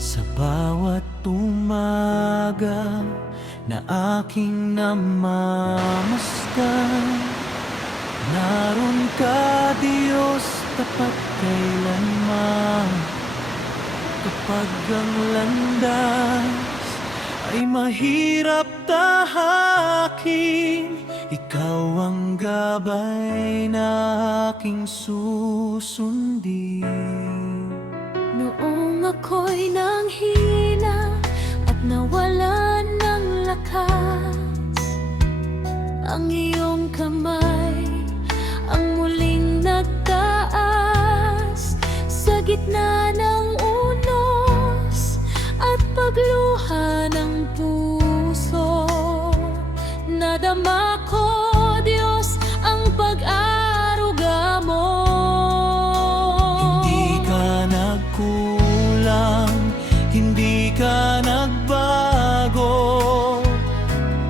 Sa bawat umaga na aking namamasdan, naroon ka, Diyos, tapat kailanman. Kapag ang landas ay mahirap tahakin, ikaw ang gabay na aking susundin. Noong ako'y nanghina at nawalan ng lakas, ang iyong kamay ang muling nagtaas sa gitna ng unos at pagluha ng puso. Nadama ko, Diyos, ang pag-aruga mo. Hindi ka nagkulang, hindi ka nagbago.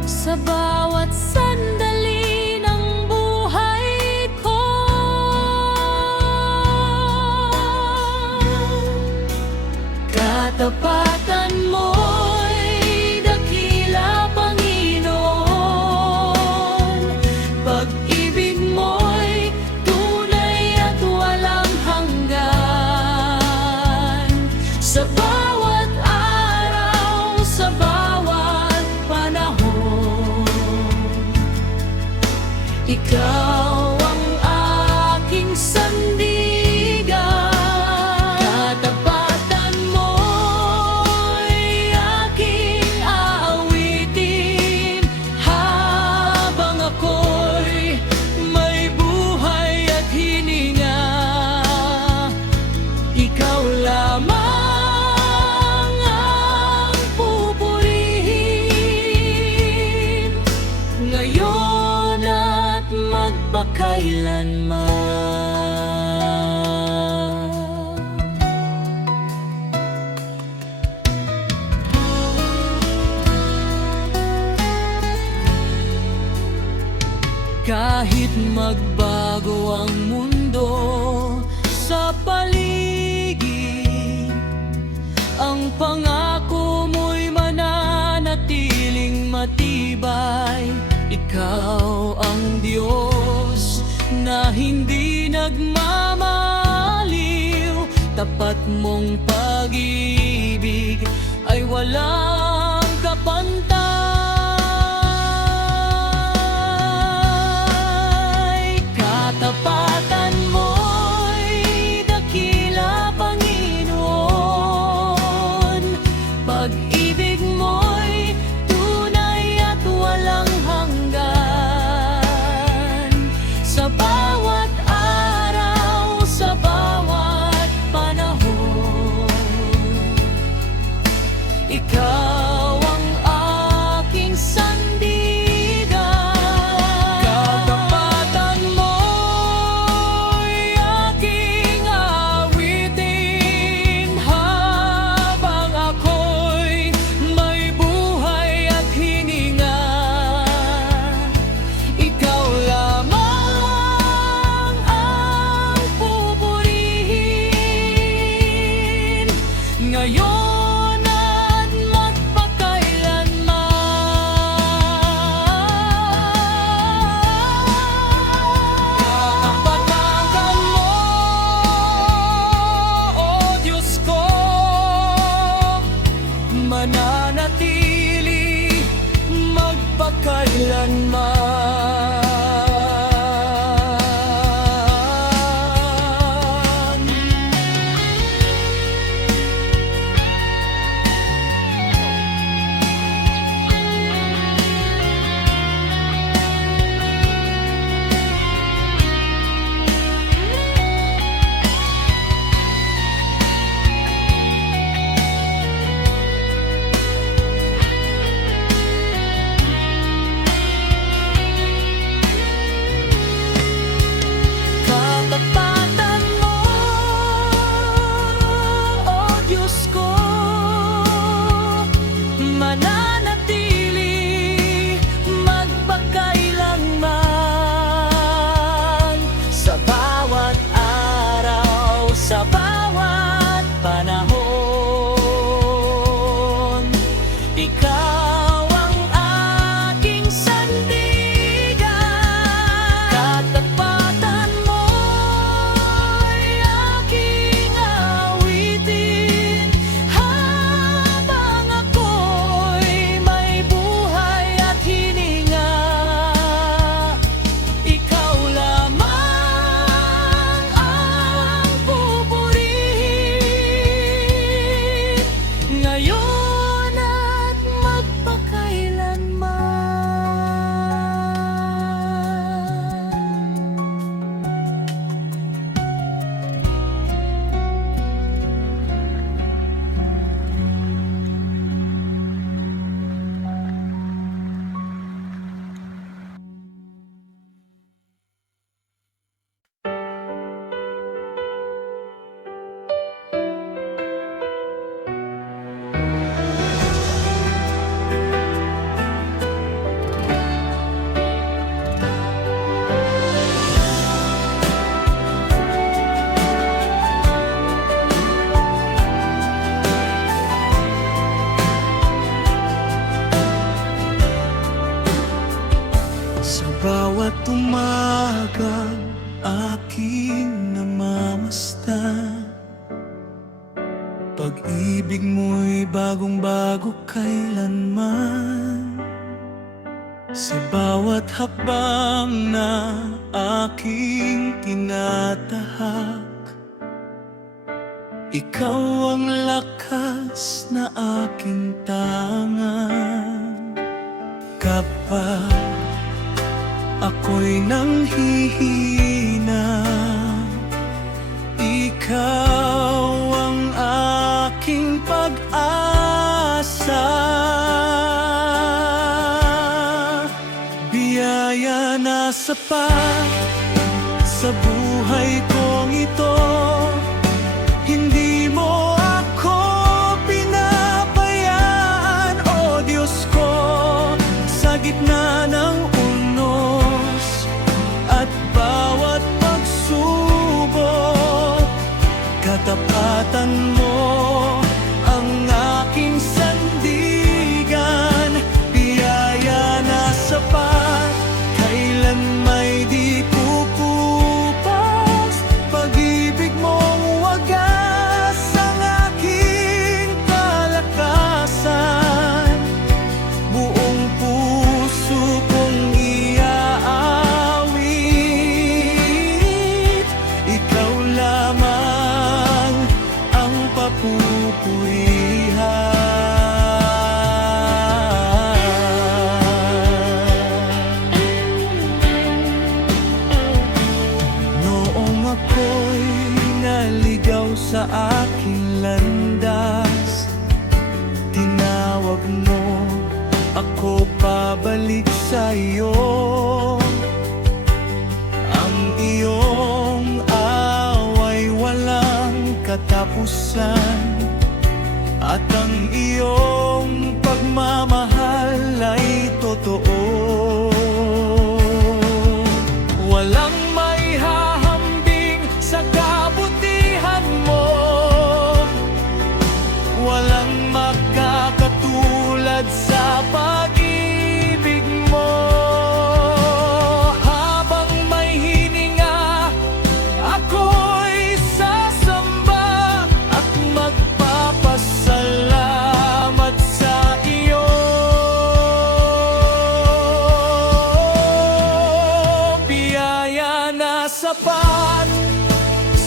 Sa bawat sandali ng buhay ko, katapatan mo'y dakila, Panginoon. Pag-ibig mo'y tunay at walang hanggan. Sa bawat araw, sa bawat panahon, ikaw ang aking sandigan. Katapatan mo'y aking aawitin habang ako'y may buhay at hininga. Ikaw lamang ang pupurihin ngayon at magpakailanman. Kahit magbago ang mundo sa paligid, ang pangako mo'y mananatiling matibay. Ikaw ang Diyos na hindi nagmamaliw. Tapat mong pag-ibig ay walang kapantay. Katapatan mo'y dakila, Panginoon. Pag-ibig mo'y tunay at walang hanggan. Sa bawat araw, sa bawat panahon, ikaw ang aking sandigan. Katapatan mo'y aking awitin habang ako'y may buhay at hininga. Ikaw lamang ang pupurihin ngayon at magpakailanman. Kapatagan mo, O Diyos ko, mananatili magpakailanman. umagang aking namamasdan. Pag-ibig mo'y bagong-bago kailanman. Sa bawat hakbang na aking tinatahak, ikaw ang lakas na aking tangan. Kapag ako'y nanghihina, ikaw ang aking pag-asa. Biyaya na sapat sa buhay kong ito. Hindi mo ako pinabayaan, o Diyos ko, sa gitna ng unos at bawat pagsubok. Katapatan mo ang aking sandigan. Biyaya na sapat, kailan may di kukupas. Pag-ibig mong wagas ang aking kalakasan. Buong puso kong iaawit, ikaw lamang ang papupurihan. Noong ako'y naligaw sa aking landas, tinawag mo ako pabalik sa iyo. Ang iyong away walang katapusan, at ang iyong pagmamahal ay totoo. Walang maihahambing sa kabutihan mo, walang makakatulad sa pag-ibig mo. Habang may hininga, ako'y sasamba at magpapasalamat sa iyo. Biyaya na sapat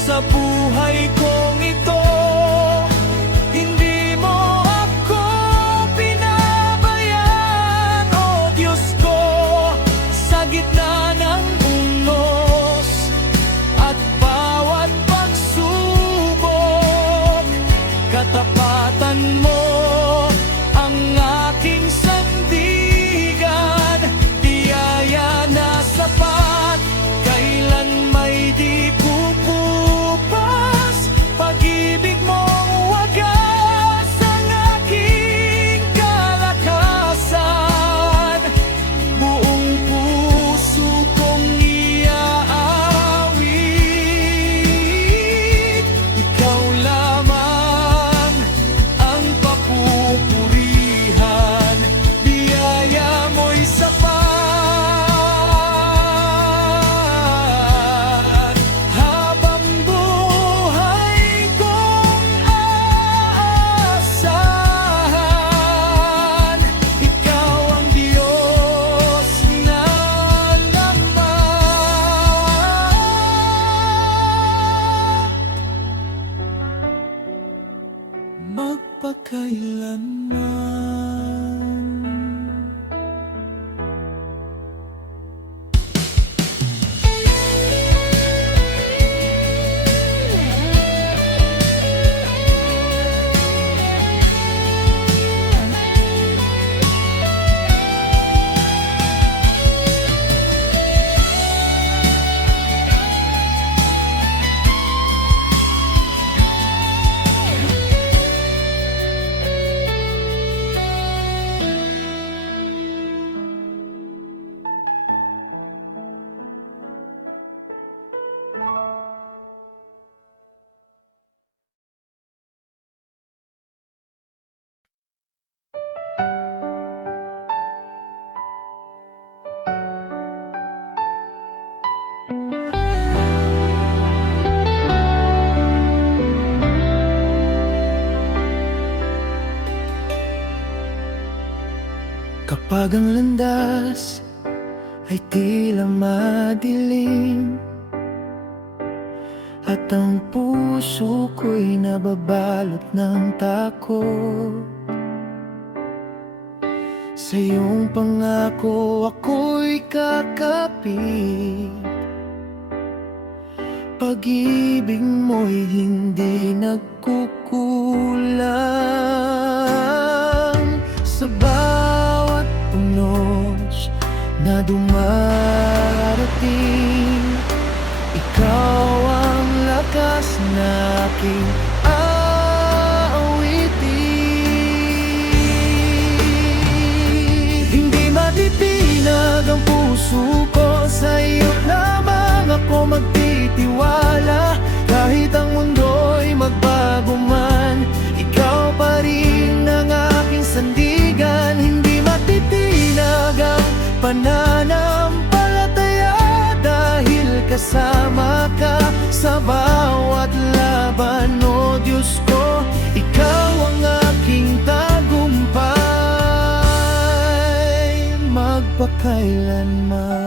sa buhay kong ito. Hindi mo ako pinabayaan, o Diyos ko, sa gitna ng unos at bawat pagsubok. Katapatan mo ang aking sandigan. Biyaya na sapat, kailan may di kukupas. Pag-ibig mong wagas ang aking kalakasan. Buong puso kong iaawit, ikaw lamang ang papupurihan. Biyaya mo'y sapat, habang buhay kong aasahan. Ikaw ang Diyos na lamang, magpakailanman. Kapag ang landas ay tila madilim at ang puso ko'y nababalot ng takot, sa iyong pangako ako'y kakapit. Pag-ibig mo'y hindi nagkukulang. Sa bawat unos na dumarating, ikaw ang lakas na aking aawitin. Hindi matitinag ang puso ko, sa iyo lamang ako magtitiwala. Kahit ang mundo'y magbago man, ikaw pa rin ang aking sandigan. Hindi matitinag ang pananampalataya, dahil kasama ka sa bawat laban. O Diyos ko, ikaw ang aking tagumpay magpakailanman.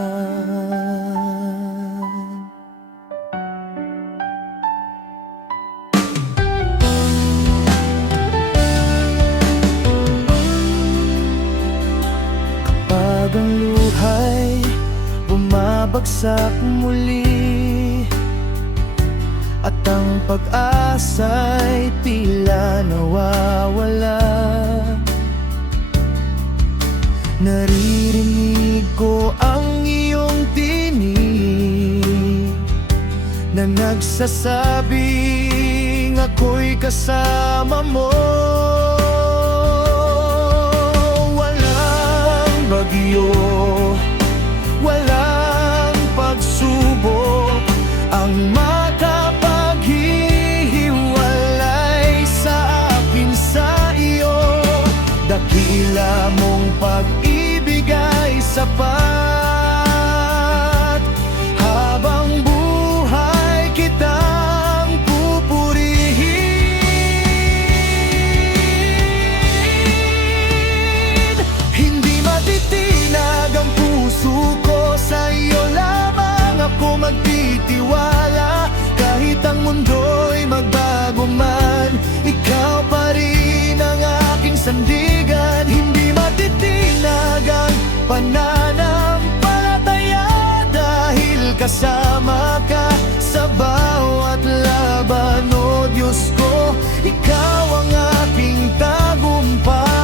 Kapag ang luhay bumabagsak muli at ang pag-asa'y tila nawawala, naririnig ko ang iyong tinig na nagsasabing ako'y kasama mo. Walang bagyo, walang pagsubok ang makapaghihiwalay sa akin sa iyo. Dakila mong pag-ibig ay sapat, habang buhay kitang pupurihin. Hindi matitinag ang puso ko, sa iyo lamang ako magtitiwala. Kahit ang mundo'y magbago man, ikaw pa rin ang aking sandigan. Hindi matitinag ang pananampalataya, dahil kasama ka sa bawat laban. O Diyos ko, ikaw ang aking tagumpay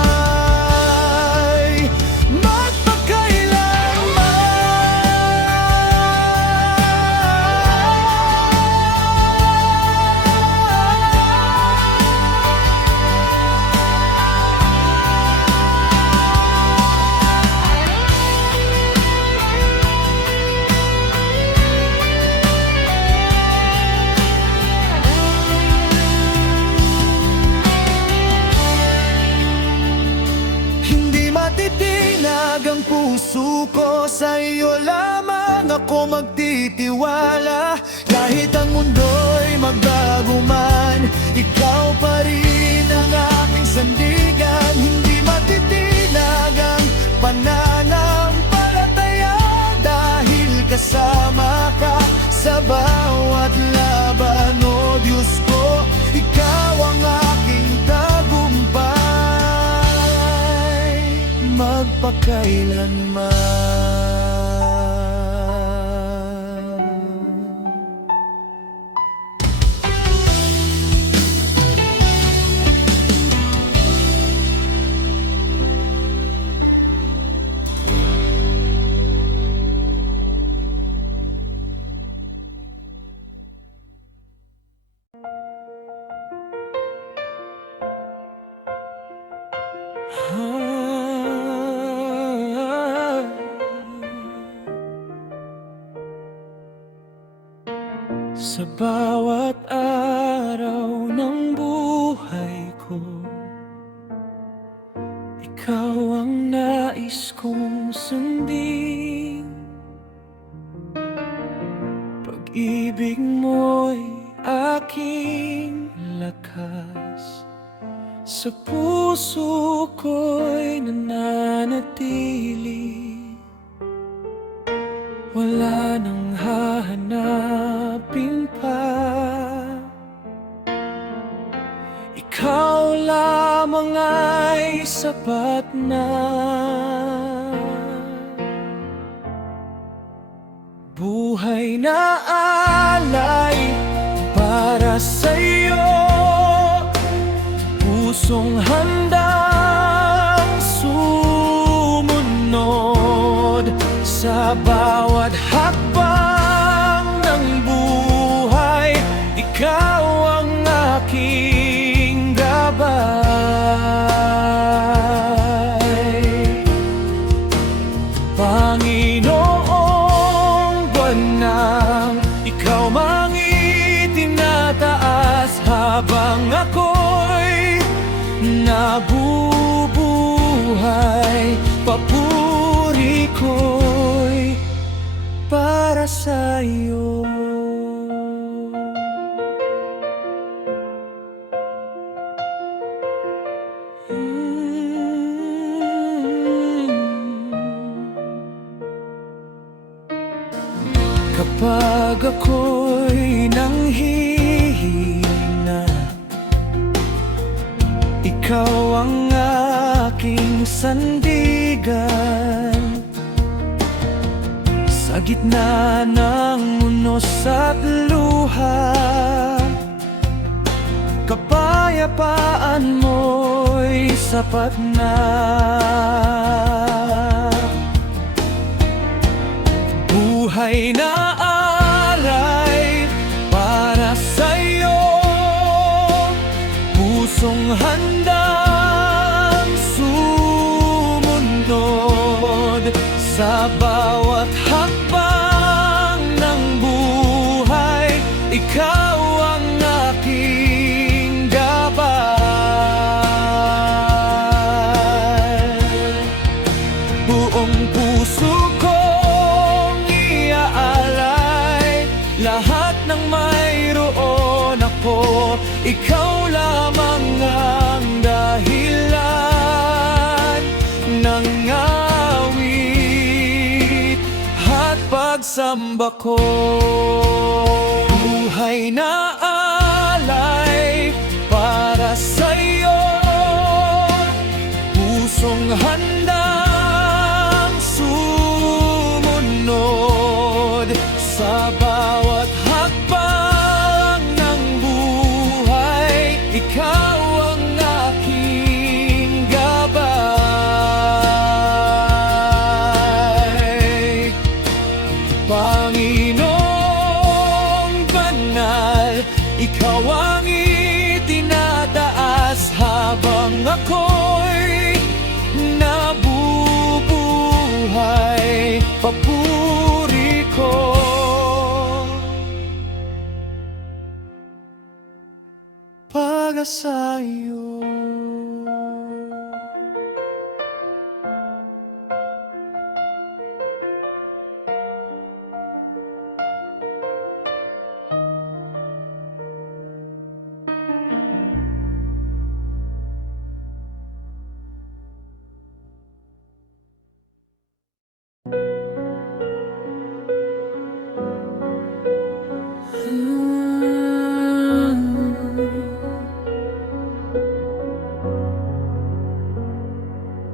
ang puso ko, sa iyo lamang ako magtitiwala. Kahit ang mundo'y magbago man, ikaw pa rin ang aking sandigan. Hindi matitinag ang pananampalataya, dahil kasama ka sa bawat laban. O Diyos ko, ikaw ang aking tagumpay magpakailanman. Sa bawat araw ng buhay ko, ikaw ang nais kong sundin. Pag-ibig mo'y aking lakas, Sa puso ko'y nananatili, wala nang hahanapin pa. Ikaw lamang ay sapat na. Buhay na alay para sa'yo, pusong handang sumunod sa bawat hakbang ng buhay. Ikaw ang aking gabay, Panginoong banal, ikaw mang itinataas habang ako'y nabubuhay. Papuri ko'y para sa'yo. Kapag ako'y nanghihina, ikaw ang aking sandigan. Sa gitna ng unos at luha, kapayapaan mo'y sapat na. Buhay na alay para sa'yo, pusong handang sumunod sa bawat hakbang ng buhay. Ikaw ang aking gabay, buong puso kong iaalay lahat ng mayroon ako. Ikaw lamang ang dahilan ng awit at pagsamba ko. Buhay na alay para sa'yo, pusong handang sumunod sa bawat hakbang ng buhay. Ikaw ang aking gabay, Panginoong banal, ikaw ang itinataas habang ako'y nabubuhay. Papuri ko para sa'yo.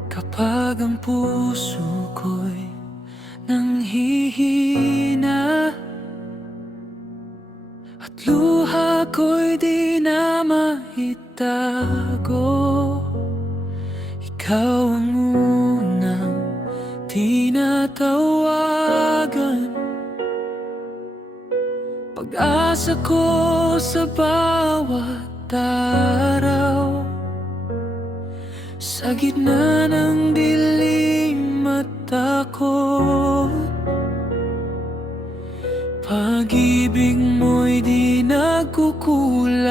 Kapag ang puso ko'y nanghihina at luha ko'y di na maitago, ikaw ang unang tinatawagan. Pag-asa ko sa bawat araw, sa gitna ng dilim at takot, pag-ibig mo'y di nagkukulang.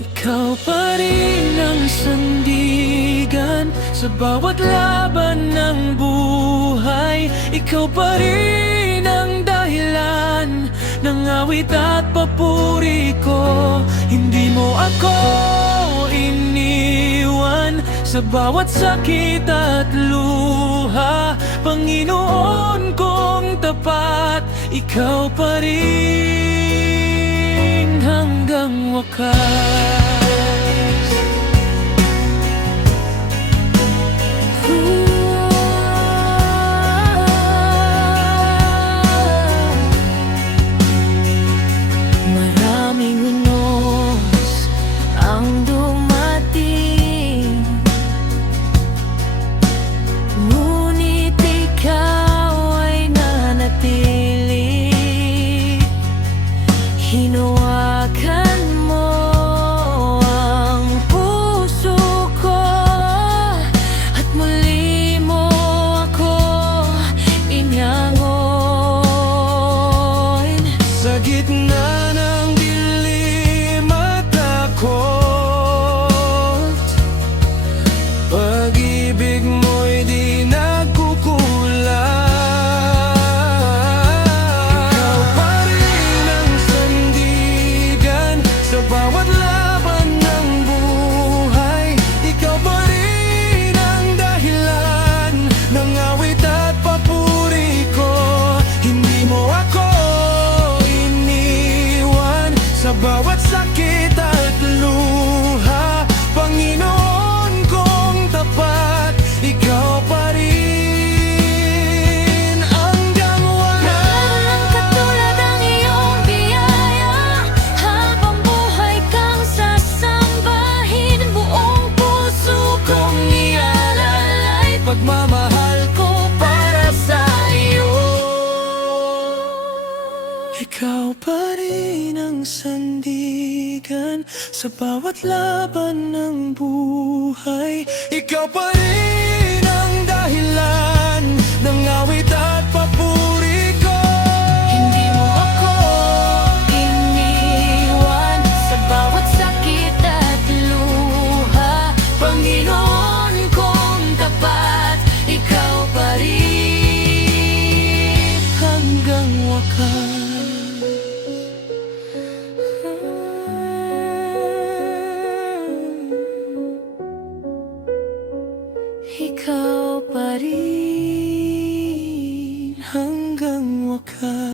Ikaw pa rin ang sandigan sa bawat laban ng buhay. Ikaw pa rin ang dahilan ng awit at papuri ko. Hindi mo ako iniwan sa bawat sakit at luha. Panginoon kong tapat, ikaw pa rin hanggang wakas. Maraming unos ang dumating, ngunit ikaw ay nanatili. Hinawakan mo ang puso ko at muli mo ako inangon. Sa gitna ng dilim at takot, pag-ibig mo'y di nagkukulang. Ikaw pa rin ang sandigan sa bawat laban ng buhay. Ikaw pa rin ang dahilan ng awit at papuri ko. Hindi mo ako iniwan sa bawat sakit at luha. Panginoon kong tapat, ikaw pa rin hanggang Walang katulad ang iyong biyaya, habang buhay kang sasambahin. Buong puso kong ialalay pagmamahal ko para sa iyo. Ikaw pa rin ang sandigan sa bawat laban ng buhay. Ikaw pa rin ang dahilan ng awit at papuri ko. Hindi mo ako iniwan sa bawat sakit at luha. Panginoon kong tapat, ikaw pa rin Hanggang wakas. ikaw pa rin. Hanggang wakas.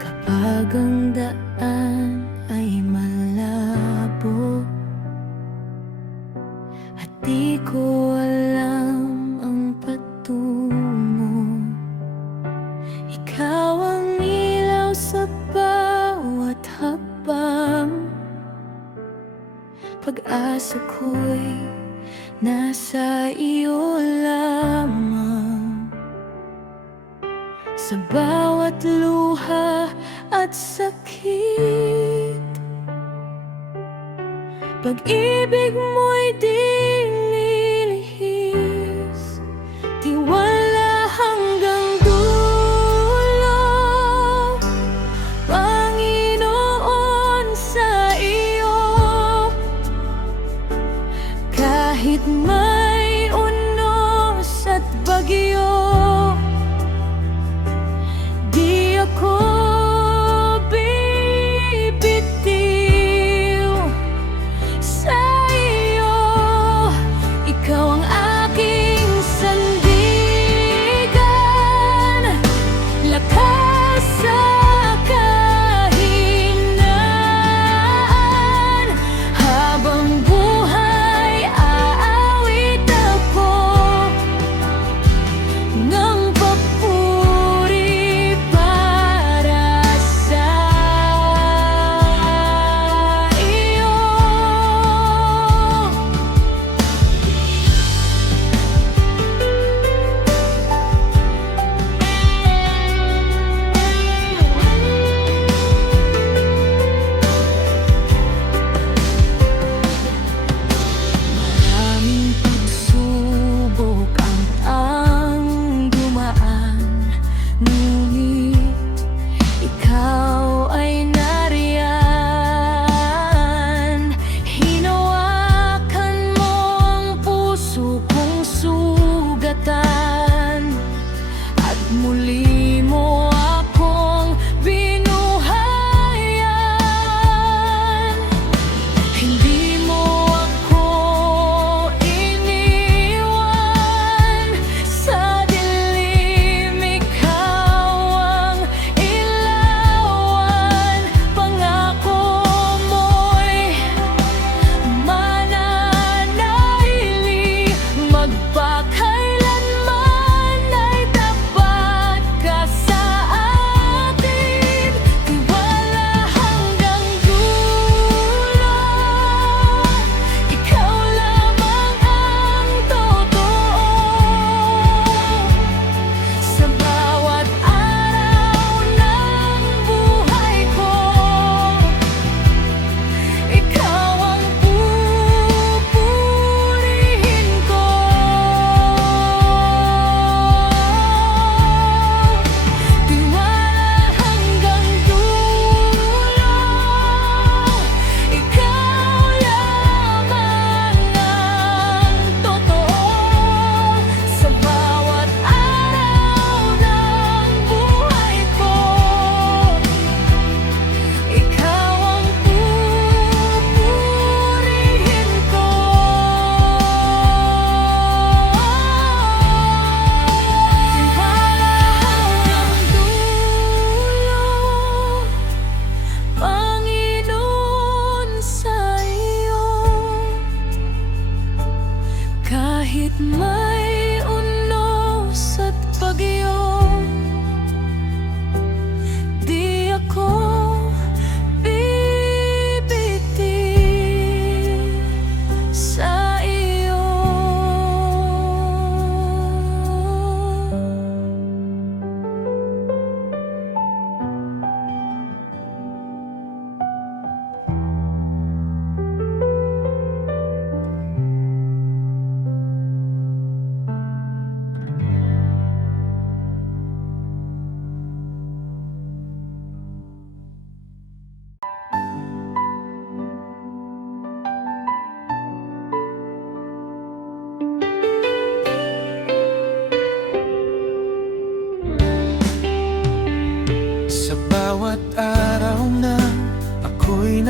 Kapag ang daan ay malabo at di ko alam ang patungo, ikaw ang ilaw sa bawat hakbang. Pag-asa ko'y nasa iyo lamang. Sa bawat luha at sakit, pag-ibig mo'y di lilihis. Tiwala hanggang dulo, Panginoon, sa iyo. Kahit may unos at bagyo, di ako bibitiw sa iyo.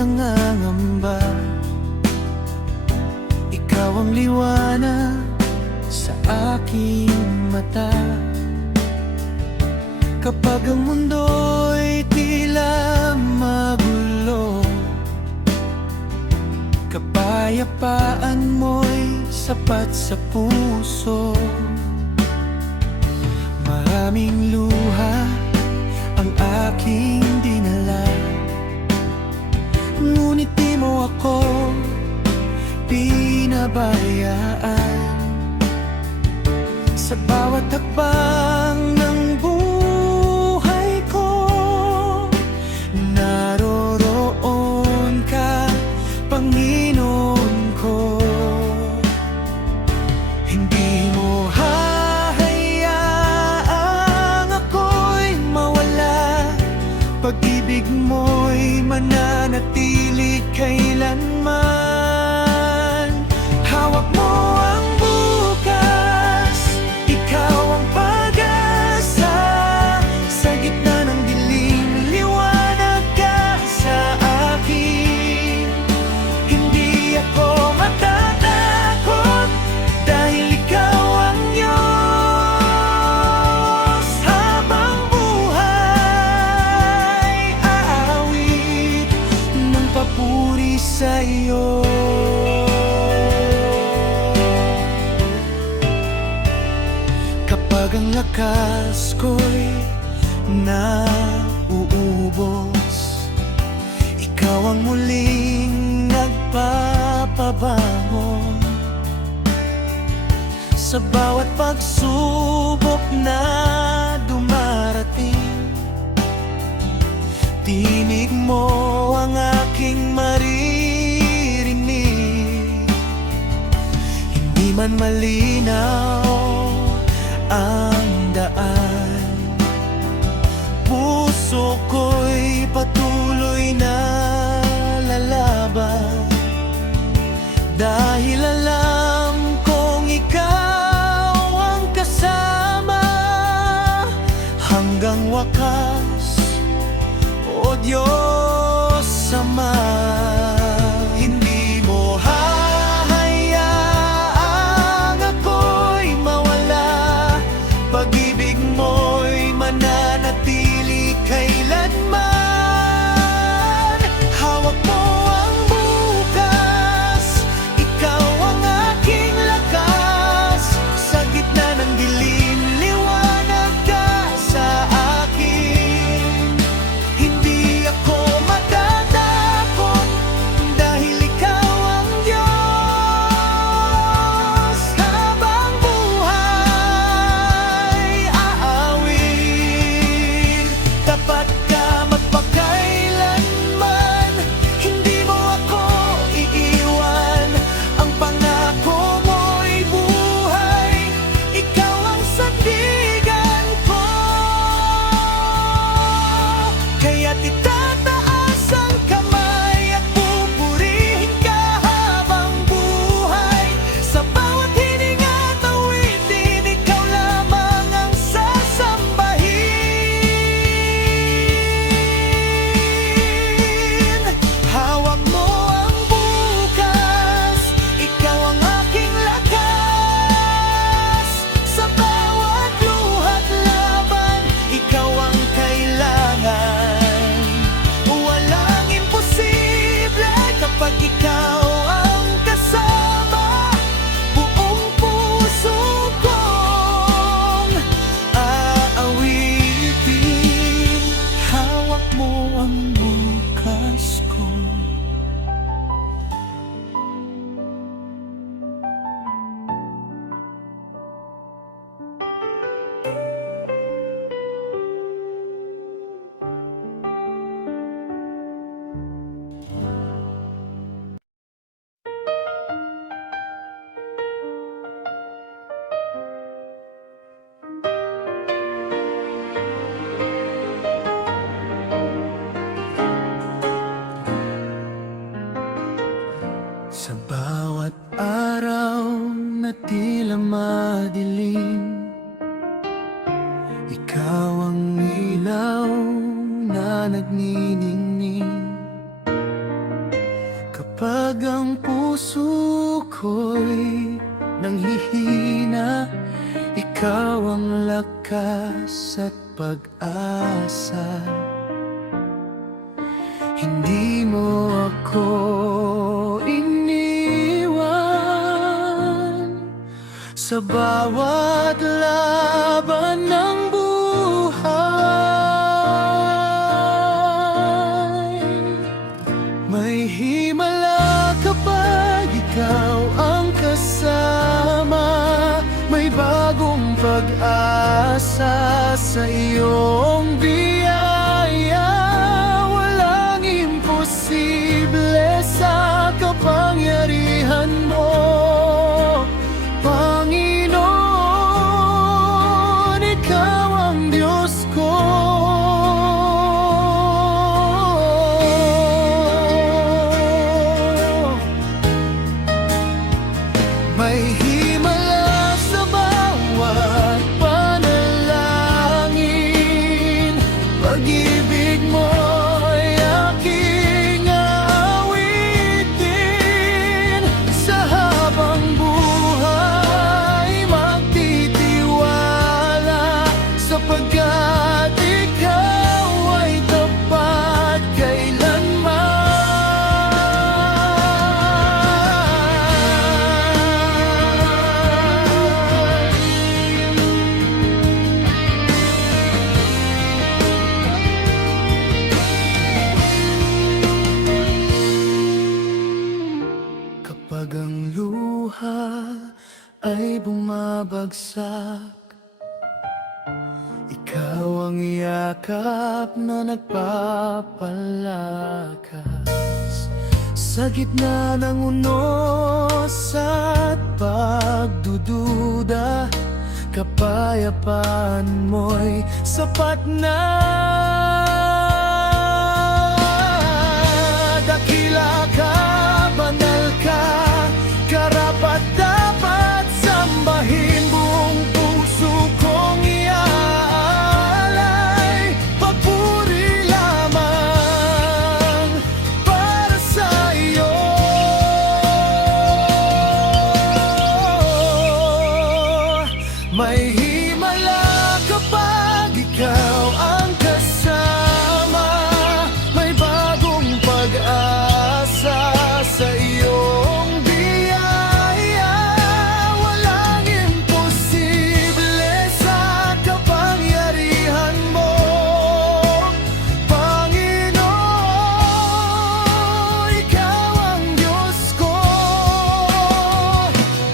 nangangamba. Ikaw ang liwanag sa aking mata. Kapag ang mundo'y tila magulo, kapayapaan mo'y sapat sa puso. Maraming luha ang aking dinala, ngunit di mo ako pinabayaan. Sa bawat hakbang ng buhay ko, naroroon ka, Panginoon ko. Hindi mo hahayaang ako'y mawala, pag-ibig mo'y mananatili kailanman. Hawak mo ang bukas, ikaw ang pag-asa. Sa gitna ng dilim, liwanag ka sa akin. Hindi ako matatakot dahil ikaw ang Diyos. Habang buhay, aawit ng papuri sa'yo. Kapag ang lakas ko'y nauubos, ikaw ang muling nagpapabangon. Sa bawat pagsubok na dumarating, tinig mo ang aking maririnig. Hindi man malinaw ang daan, puso ko'y patuloy na lalaban. Dahil alam kong ikaw ang kasama hanggang wakas, o Diyos Ama. Hindi mo hahayaang ako'y mawala, pag-ibig mo'y mananatili kailanman. Kapag ang puso ko'y nanghihina, ikaw ang lakas at pag-asa. Hindi mo ako iniwan sa bawat laban ng buhay. May himala kapag ikaw ang kasama, may bagong pag-asa sa iyong biyaya. Walang imposible sa kapangyarihan mo, Panginoon, ikaw ang Diyos ko. May himala sa bawat panalangin, pag-ibig mo'y aking aawitin. Sa habang buhay magtitiwala, sapagkat ikaw ay tapat kailanman. Kapag ang luha ay bumabagsak, ikaw ang yakap na nagpapalakas. Sa gitna ng unos at pagdududa, kapayapaan mo'y sapat na. Dakila ka, banal ka, karapat-dapat sambahin. Buong puso kong iaalay, papuri lamang para sa iyo. May himala kapag ikaw ang kasama, may bagong pag-asa sa iyong biyaya. Walang imposible sa kapangyarihan mo, Panginoon, ikaw ang Diyos ko.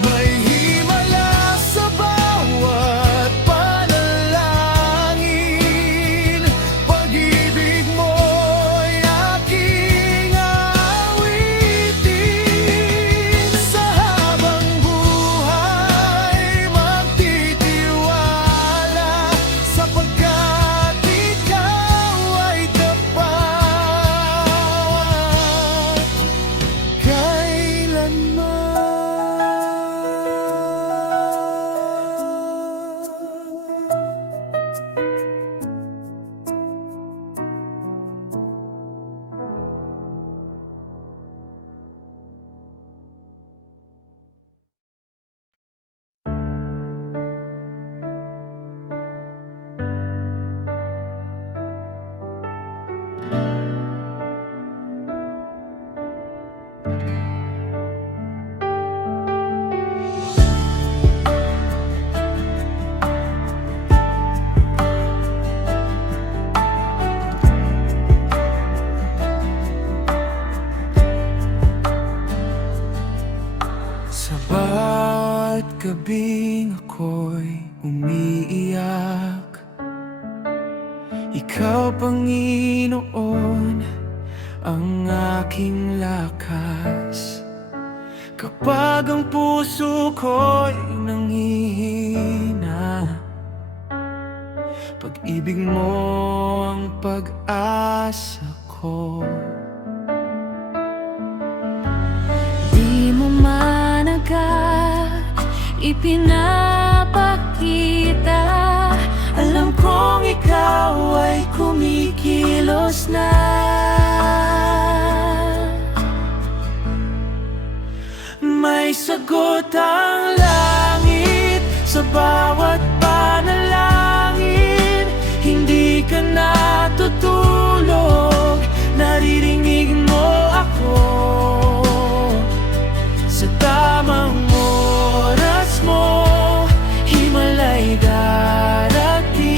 May himala sa bawat panalangin, pag-ibig mo'y aking aawitin. Sa habang buhay magtitiwala, sapagkat ikaw ay tapat kailanman. Sa bawat gabing ako'y umiiyak, ikaw, Panginoon, ang aking lakas. Kapag ang puso ko'y nanghihina, pag-ibig mo ang pag-asa ko. Di mo man agad ipinapakita, alam kong ikaw ay kumikilos na. sagot ang langit sa bawat panalangin. Hindi ka natutulog, naririnig mo ako. Sa tamang oras mo, himalay darating.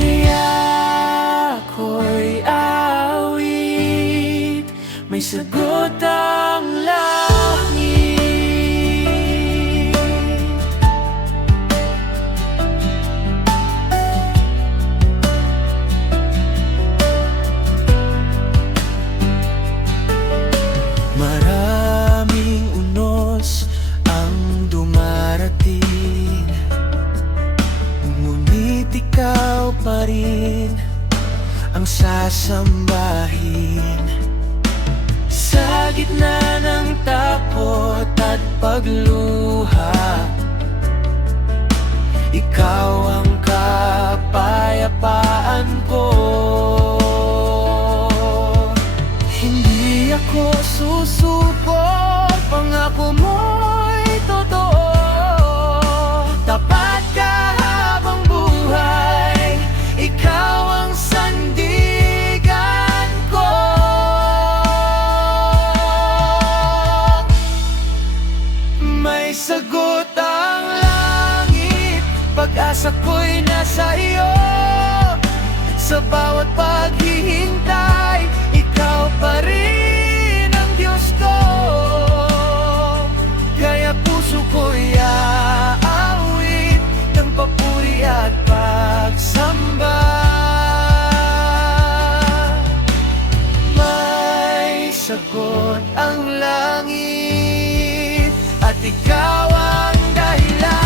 Kaya ako'y awit, may sagot ang langit. Maraming unos ang dumarating, ngunit ikaw pa rin ang sasambahin. Sa gitna ng takot at pagluha, ikaw ang kapayapaan ko. Hindi ako susuko, pangako mo'y totoo. Tapat ka habang buhay, ikaw ang sandigan ko. May sagot ang langit, pag-asa ko'y nasa iyo. Sa bawat paghihintay, ikaw pa rin ang Diyos ko. Kaya puso ko'y aawit ng papuri at pagsamba. May sagot ang langit at ikaw ang dahilan.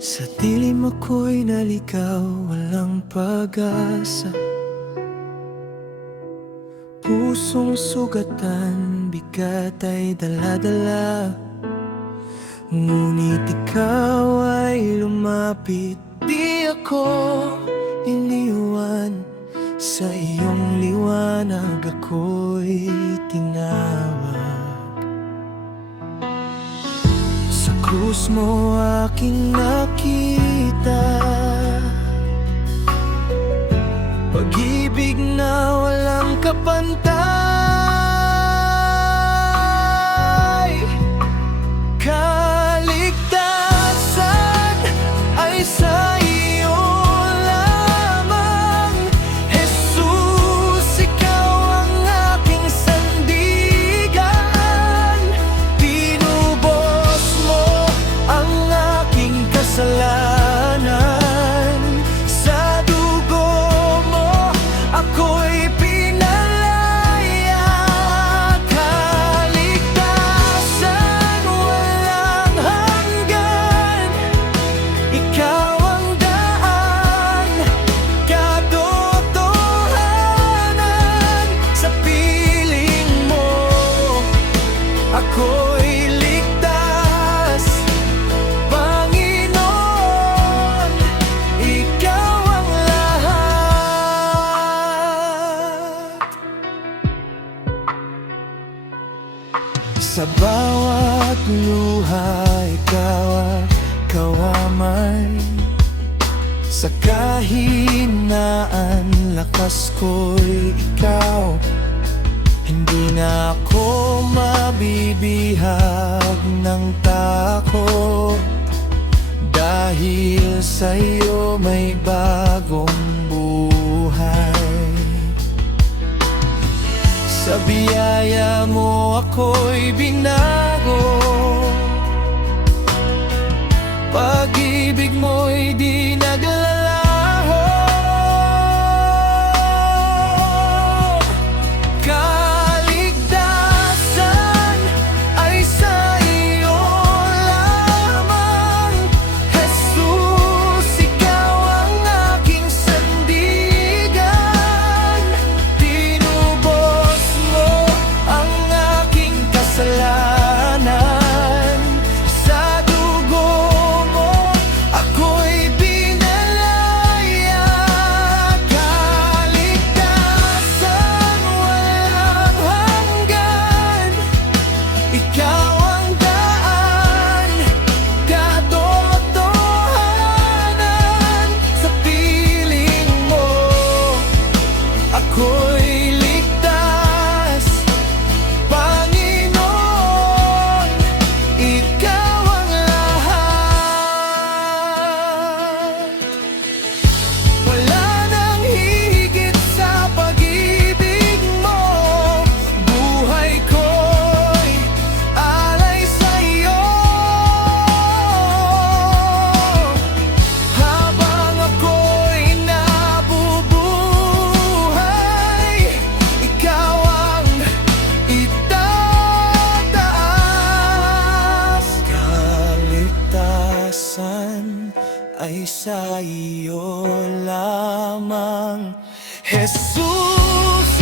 Sa dilim ako'y naligaw, walang pag-asa. Pusong sugatan, bigat ay dala-dala. Ngunit ikaw ay lumapit, di ako iniwan. Sa iyong liwanag ako'y tinawag. Sa krus mo aking nakita pag-ibig na walang kapantay. Kaligtasan ay sa iyo lamang, Jesus, ikaw ang aking sandigan. Pinubos mo ang aking kasalanan, sa dugo mo ako'y pinalaya. Kaligtasan walang hanggan, ikaw ang daan, katotohanan. Sa piling mo ako'y ligtas, Panginoon, ikaw ang lahat. Sa bawat luha, ikaw ang kawamay. Sa kahinaan, lakas ko'y ikaw. Hindi na ako mabibihag ng takot, dahil sa'yo may bagong buhay. Sa biyaya mo ako'y binago, pag-ibig mo'y di naglalaho. Kaligtasan ay sa iyo lamang, Jesus, ikaw ang aking sandigan. Tinubos mo ang aking kasalanan, sa dugo mo ako'y pinalaya. Kaligtasan walang hanggan, ikaw ang daan, katotohanan. Sa piling mo ako'y ligtas, Panginoon, ikaw ang lahat. Wala nang hihigit sa pag-ibig mo, buhay ko'y alay sa'yo. Habang ako'y nabubuhay, ikaw ang itataas. Kaligtasan ay sa iyo lamang, Jesus,